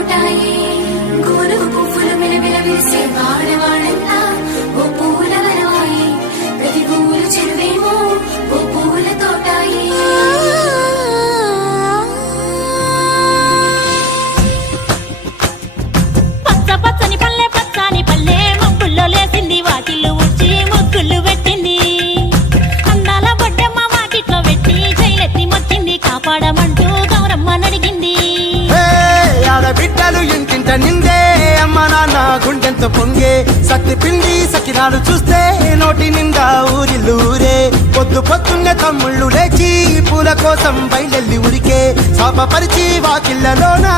తోటాయి గోరు పువ్వులు మిలమిల విరిసే వాడవాడంతా ఓ పూల వనవాయి ప్రతి పూలు చెరువేమో ఓ పూల తోటాయి పచ్చ పచ్చని పల్లె పచ్చని పల్లె మబ్బుల్లో లేసింది వాకిళ్ళు ఊడ్చి ముగ్గుళ్ళు పెట్టింది అందాల బొడ్డమ్మ వాకిట్లో పెట్టి జైలెత్తి మొక్కింది కాపాడమంటూ గౌరమ్మ నడిగింది బిడ్డలు ఇంటింట నిందే అమ్మ నాన్న గుండెంత పొంగే సత్తి పిండి సకినాలు చూస్తే నోటి నిండా ఊరిల్లూరే పొద్దు పొద్దున్నే తమ్ముళ్ళు లేచి పూల కోసం బయలెల్లి ఉరికే శాపపరిచి వాకిళ్ళలోనా